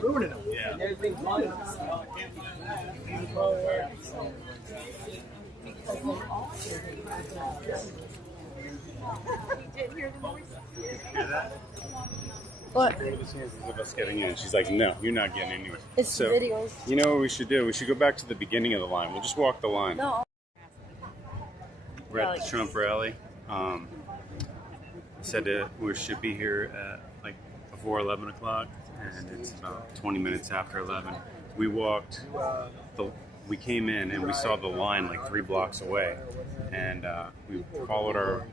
Ruining them. Yeah. What? What are the chances of us getting in? She's like, no, you're not getting anywhere. It's so, videos. You know what we should do? We should go back to the beginning of the line. We'll just walk the line. No. We're at the Trump rally. Said that we should be here at like before 11 o'clock, and it's about 20 minutes after 11. We walked, we came in and we saw the line like 3 blocks away, and we followed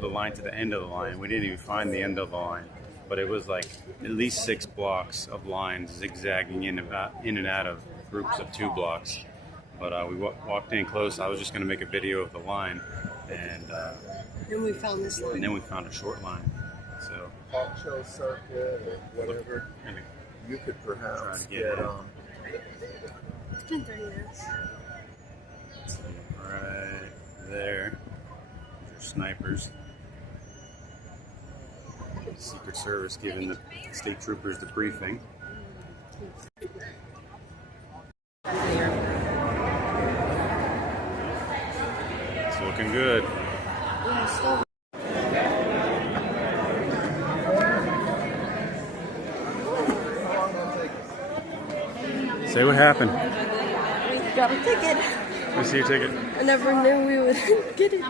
the line to the end of the line. We didn't even find the end of the line, but it was like at least 6 blocks of lines zigzagging in and out of groups of 2 blocks. But we walked in close. I was just going to make a video of the line, and then we found this line. And then we found a short line. So Talk show circuit or whatever. You could perhaps get It's been 30 minutes. Right there. These are snipers. Secret Service giving the state troopers the briefing. It's looking good. Yeah, still. Say what happened. We got a ticket. Let me see your ticket. I never knew we would get it.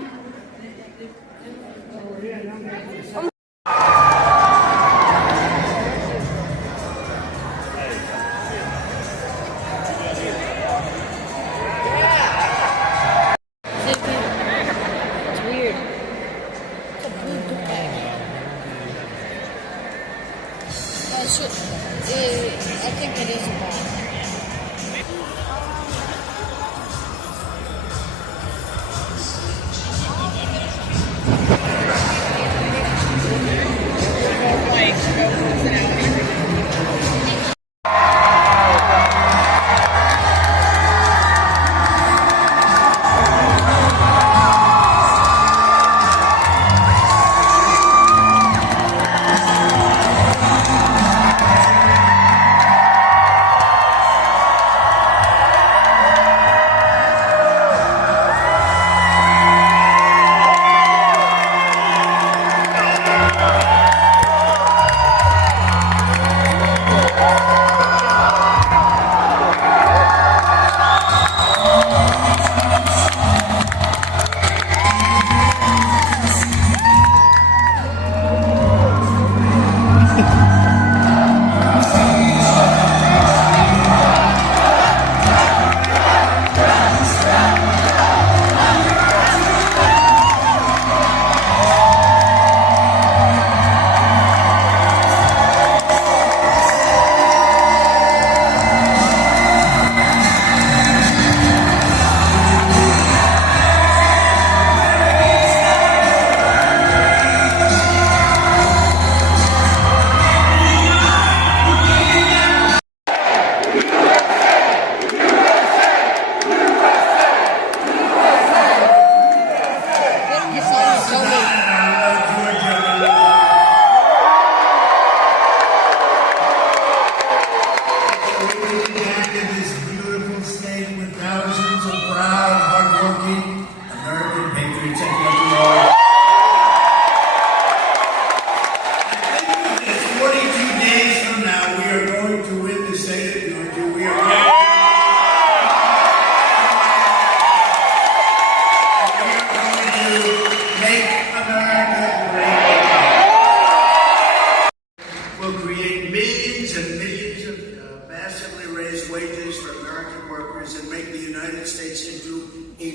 It's weird. It's a blue book bag. I think it is a bag.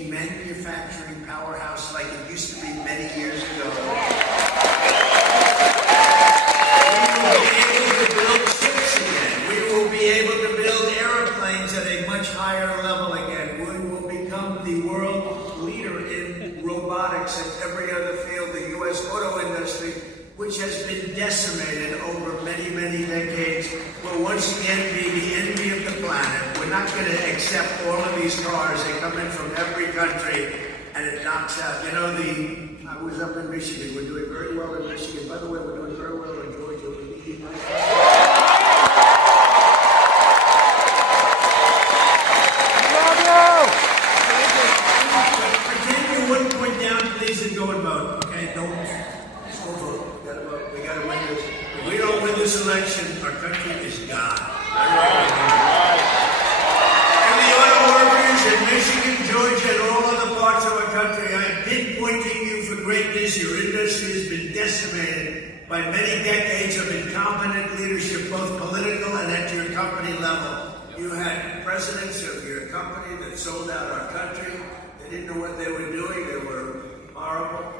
Manufacturing powerhouse like it used to be many years ago. We will be able to build airplanes at a much higher level again. We will become the world leader in robotics and every other field. The U.S. auto industry, which has been decimated over many, many decades, will once again be the envy of the planet. We're not going to accept all of these cars. They come in from every country, and it knocks out. You know, I was up in Michigan. We're doing very well in Michigan. By the way, we're doing very well in Georgia. We need this election, our country is gone. To the auto workers in Michigan, Georgia, and all other parts of our country, I am pinpointing you for greatness. Your industry has been decimated by many decades of incompetent leadership, both political and at your company level. You had presidents of your company that sold out our country. They didn't know what they were doing. They were horrible.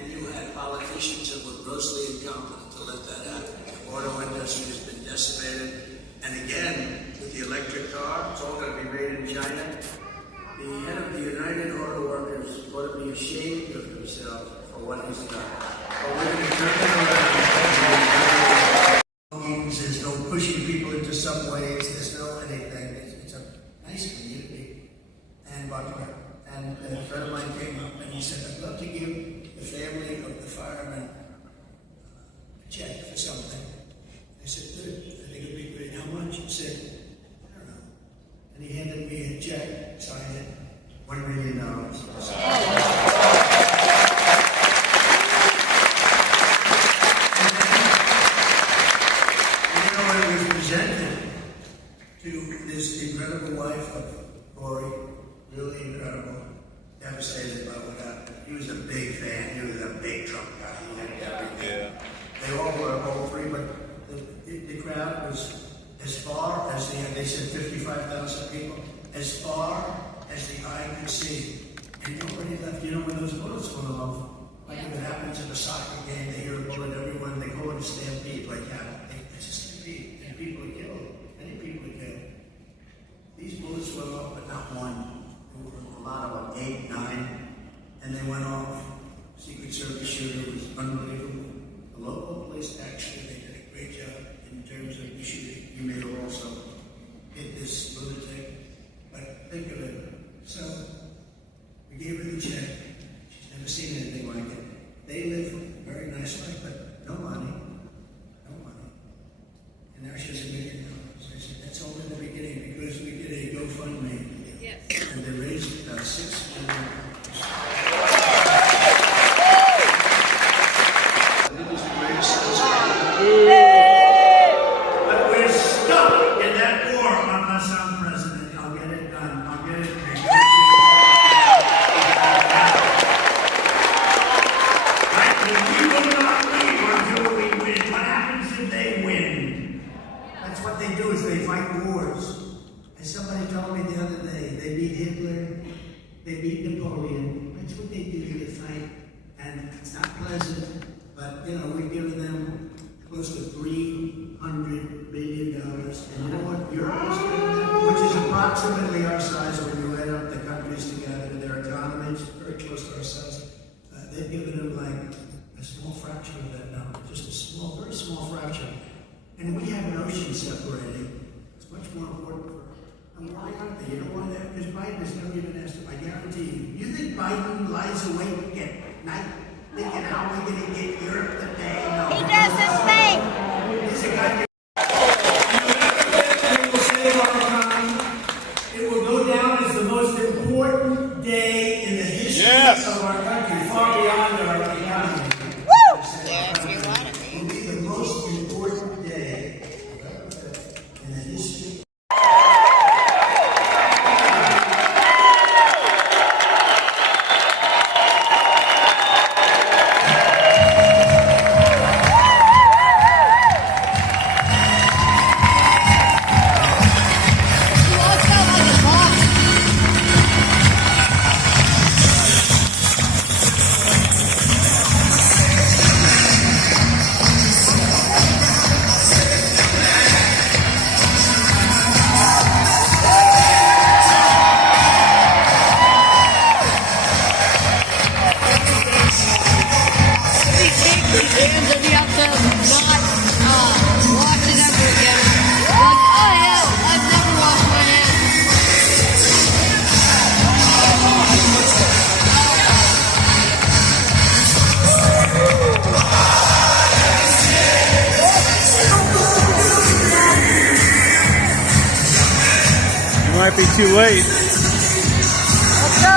And you had politicians that were grossly incompetent to let that happen. The auto industry has been decimated. And again, with the electric car, it's all going to be made in China. The head of the United Auto Workers ought to be ashamed of himself for what he's done. But we're going to turn it around. There's no pushing people into subways. There's no anything. It's a nice community. And a friend of mine came up and he said, I'd love to give the family of the fireman a check for something. I said, good. I think it'd be great. How much? He said, I don't know. And he handed me a check, signed it, $1 million. When it was presented to this incredible wife of Corey, really incredible, devastated by what happened. He was a big fan. He was a big Trump guy. He had everything. Yeah. They all were, all three, but the crowd was as far as they said 55,000 people, as far as the eye could see. And nobody left. You know, when those bullets went off, like if it happens in a soccer game, they hear a bullet, everyone, they call it a stampede, like that. It's a stampede, and people are killed. Many people are killed. These bullets went off, but not one. There were a lot of them, 8, 9, and they went off. Secret Service shooter was unbelievable. The local police actually, they did a great job in terms of the shooting. You may have also hit this lunatic, but think of it. So, we gave her the check. She's never seen anything like it. They live a very nice life, but no money. No money. And now she has $1 million. I said, that's only the beginning, because we did a GoFundMe. Yes. And they raised $6 million. I think it's the greatest but we're stuck in that war unless I'm president. I'll get it done. I'll get it done. We will not leave until we win. What happens if they win? That's what they do, is they fight wars. And somebody told me the other day, they beat Hitler, they beat Napoleon. That's what they do, they fight. And it's not pleasant, but you know, we've given them close to $300 billion. And you know what Europe is giving them? Which is approximately our size when you add up the countries together, their economies, very close to our size. They've given them like a small fraction of that number, just a small, very small fraction. And we have an ocean separating. It's much more important for us. And why aren't they? You know why that? Because Biden has never even asked them. I guarantee you. You think Biden lies awake at night thinking how we're going to get Europe to pay? No. He does his thing. He's a guy. It will save our economy. It will go down as the most important day in the history of our country, far beyond our economy. Woo! Yeah, if you want it. It will be the most important day in the history. Might be too late. Let's go.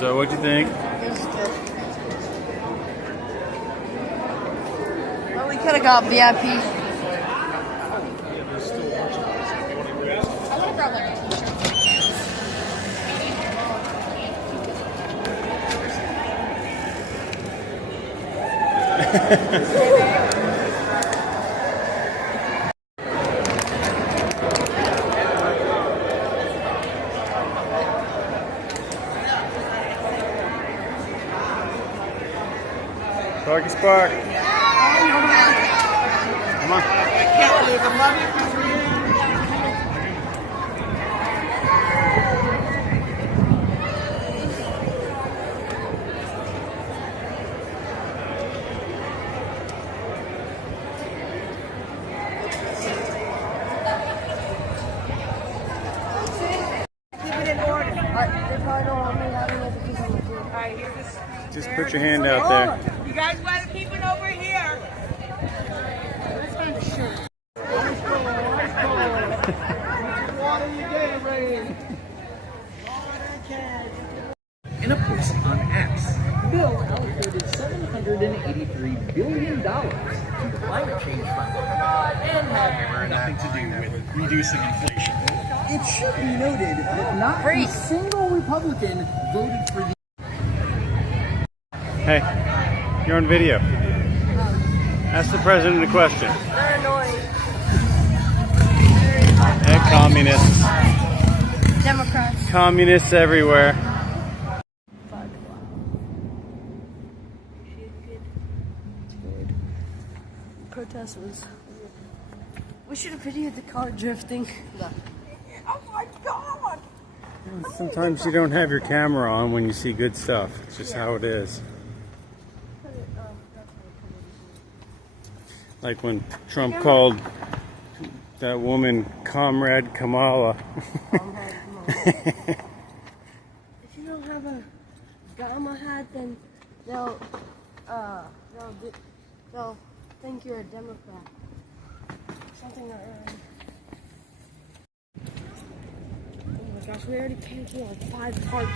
So what'd you think? Well, we could have got VIP. I want to grab like a t-shirt. Sparky Spark. Come on. Can't believe I love you. Keep it in order. They probably don't want me having it because I'm a kid. All right, here's this. Just put your hand out there. You guys want to keep it over here? Let's find a shirt. In a post on X, Bill allocated $783 billion to the climate change fund and had nothing to do with reducing inflation. It should be noted that not a single Republican voted for the Hey, you're on video. Ask the president a question. They're annoying. Hey, communists. Democrats. Communists everywhere. Protest was. We should have videoed the car drifting. Oh my God! Sometimes you don't have your camera on when you see good stuff. It's just how it is. Like when Trump called that woman Comrade Kamala. If you don't have a Gamma hat, then they'll think you're a Democrat. Something like that. Oh my gosh, we already came to like 5 parts.